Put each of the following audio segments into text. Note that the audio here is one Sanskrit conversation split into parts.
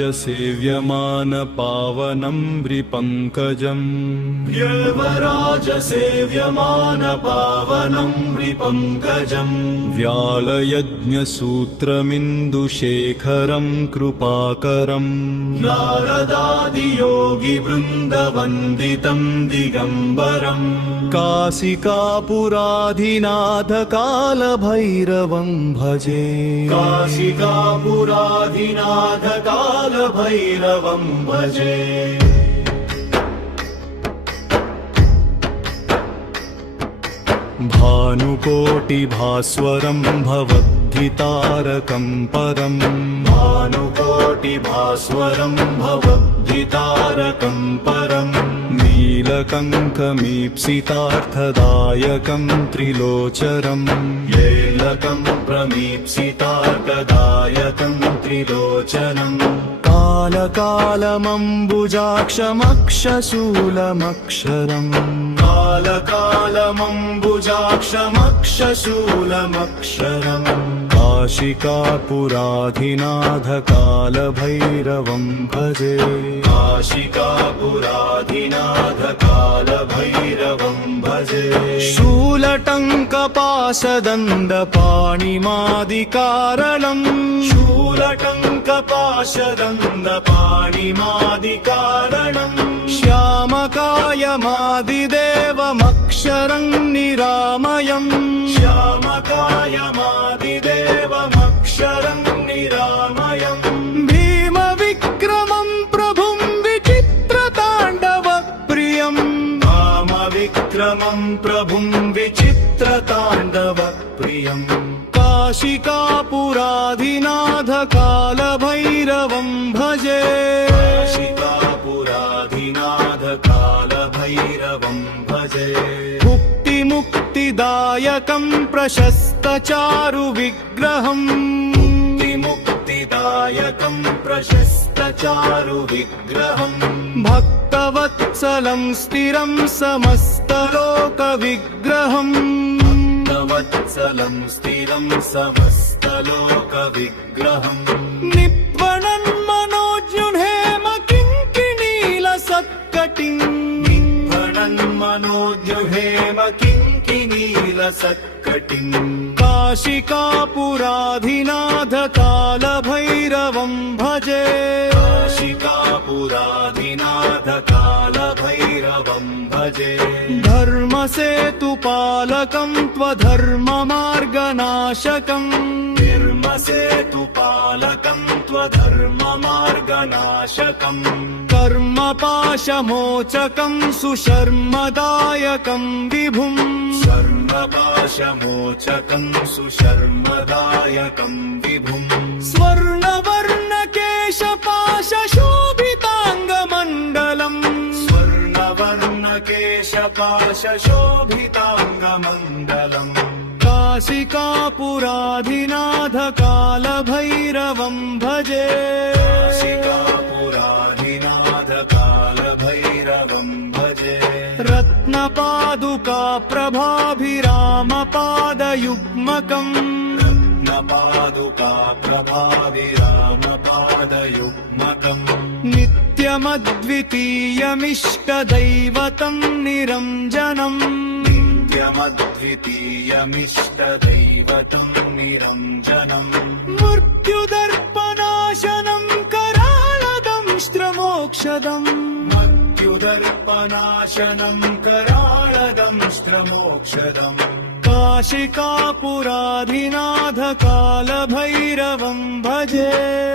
देवराजसेव्यमान पावनं वृपङ्कजम् देवराजसेव्यमान पावनं वृपङ्कजम् व्यालयज्ञसूत्रमिन्दुशेखरं कृपाकरम् नारदादियोगिवृन्दवन्दितं दिगम्बरम् काशिकापुराधिनाथकालभैरवं भजे काशिकापुराधिनाथकालभैरवं भजे भानुकोटिभास्वरं भवद्धितारकं परम् भानुकोटिभास्वरं भवद्धितारकं परम् नीलकङ्कमीप्सितार्थदायकं त्रिलोचरम् लीलकं प्रमीप्सितार्थदायकं त्रिलोचनम् कालकालमम्बुजाक्षमक्षशूलमक्षरम् कालकालमम्बुजाक्षमक्षशूलमक्षरम् काशिकापुराधिनाथकालभैरवं भजे काशिकापुराधिनाथकालभैरवं भजे शूलटङ्कपाशदण्डपाणिमादिकारणम् शूलटङ्कपाशदण्डपाणिमादिकारणम् श्यामकायमादिदेवमक्षरं निरामयम् श्यामकायमादिदेवमक्षरं निरामयम् भीमविक्रमं प्रभुं विचित्रताण्डवप्रियम् रामविक्रमं प्रभुं विचित्रताण्डवप्रियम् काशिकापुराधिनाथकालभैरवं भजे काशिकापुराधिनाथकालभैरवं भजे मुक्तिमुक्तिदायकं प्रशस्तचारुविग्रहम् मुक्तिदायकं प्रशस्तचारुविग्रहम् भक्तवत्सलं स्थिरं समस्तलोकविग्रहम् वत्सलं स्थिरं समस्तलोकविग्रहम् निप्पणन् मनोज्ञुहेम किङ्किणीलसत्कटिम् निप्पणन् मनोज्ञुहेम किङ्किणीलसत्कटिम् काशिकापुराधिनाथकालभैरवं भजे काशिकापुराधिनाथकालभैरवं भजे धर्मसेतुपालकं त्वधर्ममार्गनाशकम् धर्मसेतुपालकं त्वधर्ममार्गनाशकम् कर्मपाशमोचकं सुशर्मदायकं विभुम् शर्मपाशमोचकं सुशर्मदायकं विभुम् स्वर्णवर्णकेशपाशशोभिताङ्गमण्डलम् स्वर्णवर्णकेशपाशशोभिताङ्गमण्डलम् काशिकापुराधिनाथकालभैरवं भजे काशिकापुराधिनाथकालभैरवं भजे रत्नपादुका प्रभाभिरामपादयुग्मकम् रत्नपादुका प्रभाभिरामपादयुग्मकम् नित्यमद्वितीयमिष्टदैवतं निरञ्जनम् नित्यमद्वितीयमिष्टदैवतं निरञ्जनम् मृत्युदर्पनाशनं कराळदंष्ट्रमोक्षदम् मृत्युदर्पनाशनं कराळदंष्ट्रमोक्षदम् काशिकापुराधिनाथकालभैरवं भजे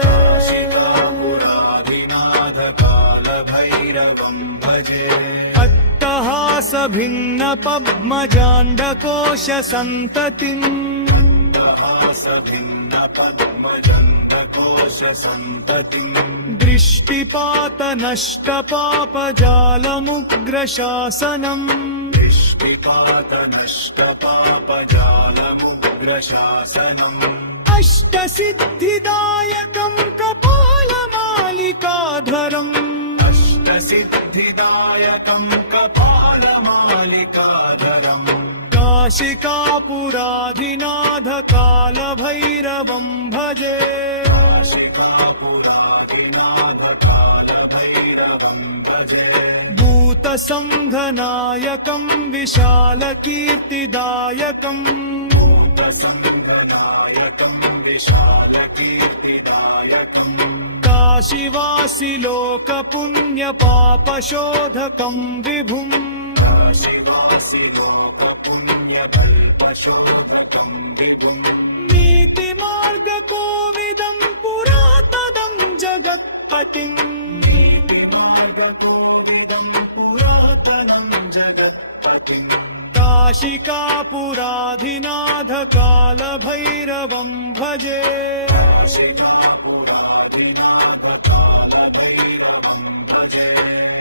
काशिकापुराधिनाथकालभैरवं भजे अट्टहासभिन्नपद्मजाण्डकोशसन्ततिम् अट्टहासभिन्नपद्मजाण्डकोशसन्ततिम् दृष्टिपातनष्टपापजालमुग्रशासनम् दृष्टिपातनष्टपापजालमुग्रशासनम् अष्टसिद्धिदायकं कपालमालिकाधरम् अष्टसिद्धिदायकं कपालमालिकाधरम् काशिकापुराधिनाथकाल भूतसङ्घनायकं विशालकीर्तिदायकम् भूतसङ्घनायकं विशालकीर्तिदायकम् काशीवासि लोकपुण्यपापशोधकं विभुम् काशीवासि लोकपुण्यकल्पशोधकं विभुम् नीतिमार्गकोविदं पुरातनं जगत्पतिम् नीतिमार्गकोविदं पुरातनं जगत्पतिम् काशिकापुराधिनाथ कालभैरवं भजे काशिकापुराधिनाथ कालभैरवं भजे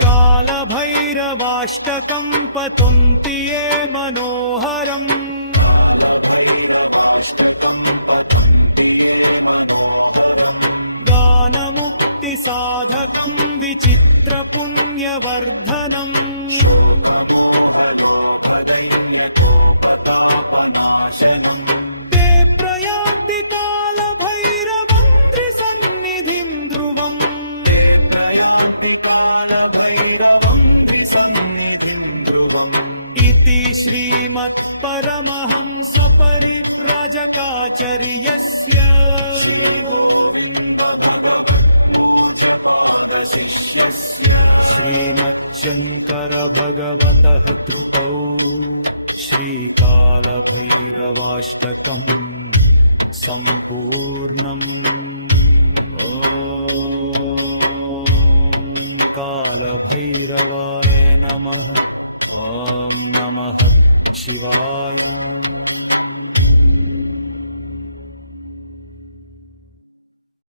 कालभैरवाष्टकं पतन्ति ये मनोहरम् कालभैरवाष्टकं पतन्ति ये मनोहरम् गानमुक्तिसाधकं विचित्रपुण्यवर्धनम् शोकमोहदोषदैन्यकोपतापनाशनम् ते प्रयान्ति कालभैरवं त्रिसन्निधिं ध्रुवम् ते प्रयान्ति कालभैरवं त्रिसन्निधिं ध्रुवम् इति श्रीमत्परमहंसपरिव्राजकाचर्यस्य श्रीगोविन्द भगवत्पूज्यपादशिष्यस्य श्रीमच्छङ्कर भगवतः कृतौ श्रीकालभैरवाष्टकम् सम्पूर्णम् ॐ कालभैरवाय नमः। ॐ नमः शिवाय।